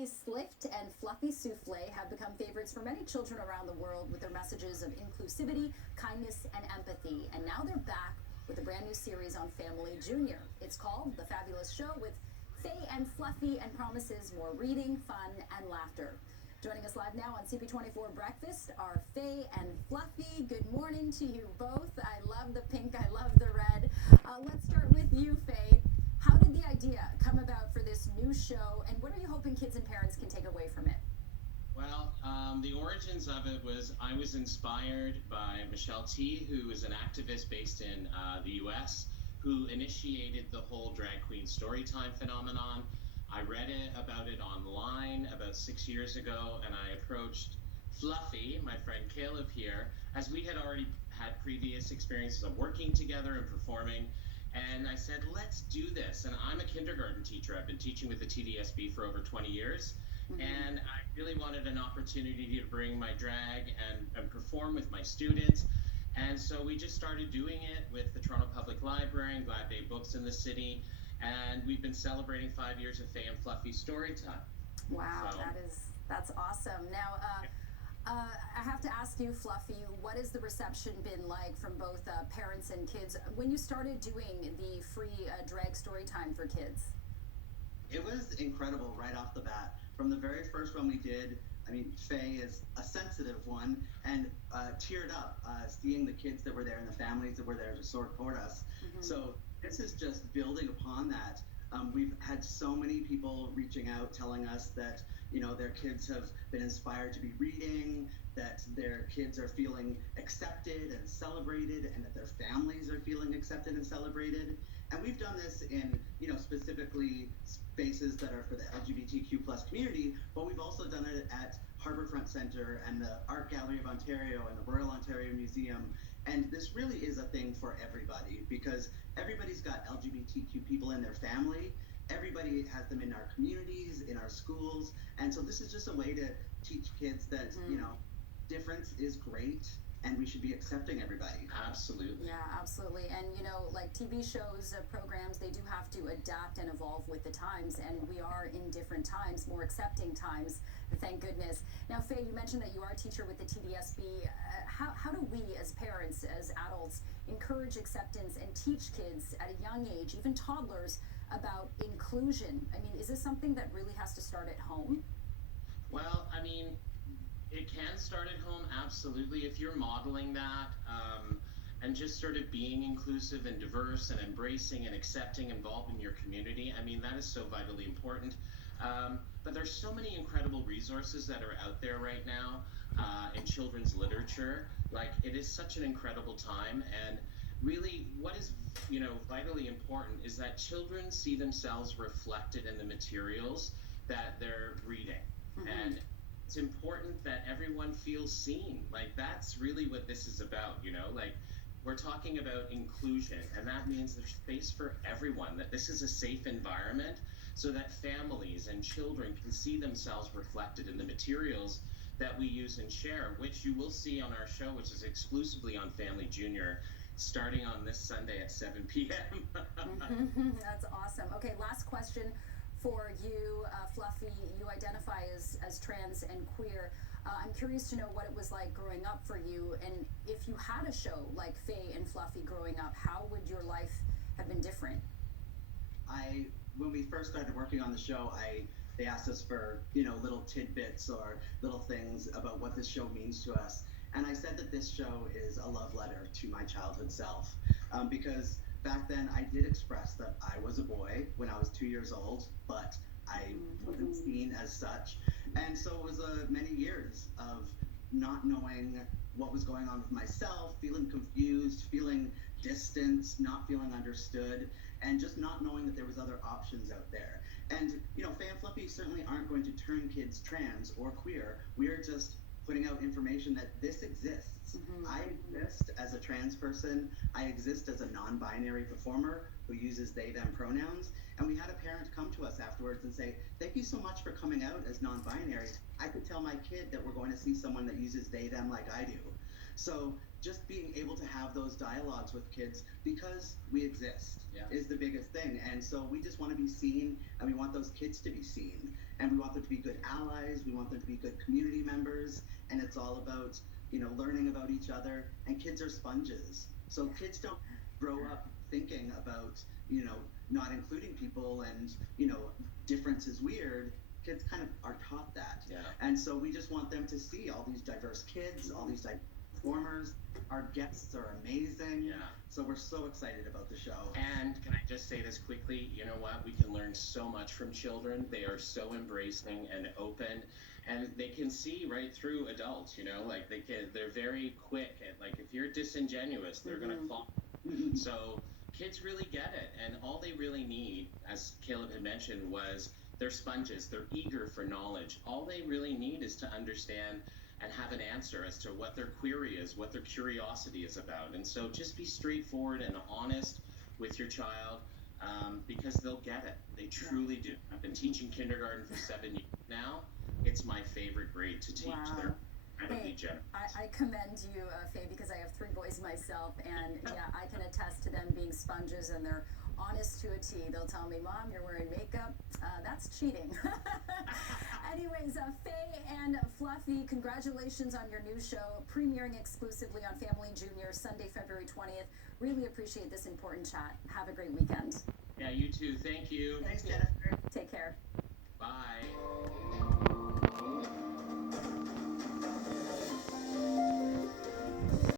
Faye's Slift and Fluffy Souffle have become favorites for many children around the world with their messages of inclusivity, kindness, and empathy. And now they're back with a brand new series on Family Junior. It's called The Fabulous Show with Faye and Fluffy and promises more reading, fun, and laughter. Joining us live now on CP24 Breakfast are Faye and Fluffy. Good morning to you both. I love the pink, I love the red. Let's start with you, Faye. How did the idea come about for this new show, and what are you hoping kids and parents can take away from it? Well, the origins of it was I was inspired by Michelle T, who is an activist based in the U.S., who initiated the whole drag queen storytime phenomenon. I read about it online about 6 years ago, and I approached Fluffy, my friend Caleb here, as we had already had previous experiences of working together and performing. And I said, let's do this. And I'm a kindergarten teacher. I've been teaching with the TDSB for over 20 years. And I really wanted an opportunity to bring my drag and perform with my students. And so we just started doing it with the Toronto Public Library and Glad Day Books in the city. And we've been celebrating 5 years of Faye and Fluffy Storytime. Wow, so, that's awesome. Now, I have to ask you, Fluffy, what has the reception been like from both parents and kids when you started doing the free drag story time for kids? It was incredible right off the bat. From the very first one we did, I mean, Faye is a sensitive one and teared up seeing the kids that were there and the families that were there to support us. So this is just building upon that. We've had so many people reaching out telling us that, you know, their kids have been inspired to be reading, that their kids are feeling accepted and celebrated, and that their families are feeling accepted and celebrated. And we've done this in, you know, specifically spaces that are for the LGBTQ plus community, but we've also done it at Harbourfront Centre and the Art Gallery of Ontario and the Royal Ontario Museum. And this really is a thing for everybody, because everybody's got LGBTQ people in their family. Everybody has them in our communities, in our schools. And so this is just a way to teach kids that, you know, difference is great and we should be accepting everybody. Absolutely. Yeah, absolutely. And, you know, like TV shows, programs, they do have to adapt and evolve with the times. And we are in different times, more accepting times, thank goodness. Now, Faye, you mentioned that you are a teacher with the TDSB. How do we as parents, as adults, encourage acceptance and teach kids at a young age, even toddlers, about inclusion? I mean, is this something that really has to start at home? Well, I mean, it can start at home, absolutely, if you're modeling that and just sort of being inclusive and diverse and embracing and accepting, involved in your community. I mean, that is so vitally important. But there's so many incredible resources that are out there right now in children's literature. Like, it is such an incredible time. And really, what is, you know, vitally important is that children see themselves reflected in the materials that they're reading. And it's important that everyone feels seen. Like, that's really what this is about, you know? Like, we're talking about inclusion, and that means there's space for everyone, that this is a safe environment so that families and children can see themselves reflected in the materials that we use and share, which you will see on our show, which is exclusively on Family Junior, starting on this Sunday at 7 p.m. That's awesome. Okay, last question for you, Fluffy. You identify as trans and queer. I'm curious to know what it was like growing up for you, and if you had a show like Faye and Fluffy growing up, how would your life have been different? When we first started working on the show, they asked us for, you know, little tidbits or little things about what this show means to us. And I said that this show is a love letter to my childhood self, because back then I did express that I was a boy when I was 2 years old, but I wasn't seen as such. And so it was many years of not knowing what was going on with myself, feeling confused, feeling distance, not feeling understood, and just not knowing that there was other options out there. And, you know, Faye and Fluffy certainly aren't going to turn kids trans or queer. We are just putting out information that this exists. I exist as a trans person. I exist as a non-binary performer who uses they, them pronouns. And we had a parent come to us afterwards and say, thank you so much for coming out as non-binary. I could tell my kid that we're going to see someone that uses they, them like I do. So just being able to have those dialogues with kids because we exist is the biggest thing. And so we just want to be seen, and we want those kids to be seen. and we want them to be good allies. We want them to be good community members, and it's all about, learning about each other. And kids are sponges, so kids don't grow up thinking about, not including people and, difference is weird. Kids kind of are taught that. Yeah. And so we just want them to see all these diverse kids, all these diverse performers. Our guests are amazing. Yeah. So we're so excited about the show. And can I just say this quickly? You know what? We can learn so much from children. They are so embracing and open, and they can see right through adults. They're very quick. And like if you're disingenuous, they're gonna clock. So kids really get it, and all they really need, as Caleb had mentioned, was they're sponges. They're eager for knowledge. All they really need is to understand and have an answer as to what their query is, what their curiosity is about. And so just be straightforward and honest with your child, because they'll get it. They truly do. I've been teaching kindergarten for 7 years now. It's my favorite grade to teach. Wow. They're incredibly generous. I commend you, Faye, because I have 3 boys myself, and yeah, I can attest to them being sponges, and they're honest to a T. They'll tell me, Mom, you're wearing makeup. That's cheating. Anyways, Faye and Fluffy, congratulations on your new show, premiering exclusively on Family Junior, Sunday, February 20th. Really appreciate this important chat. Have a great weekend. Yeah, you too. Thank you. Thanks, Jennifer. Take care. Bye.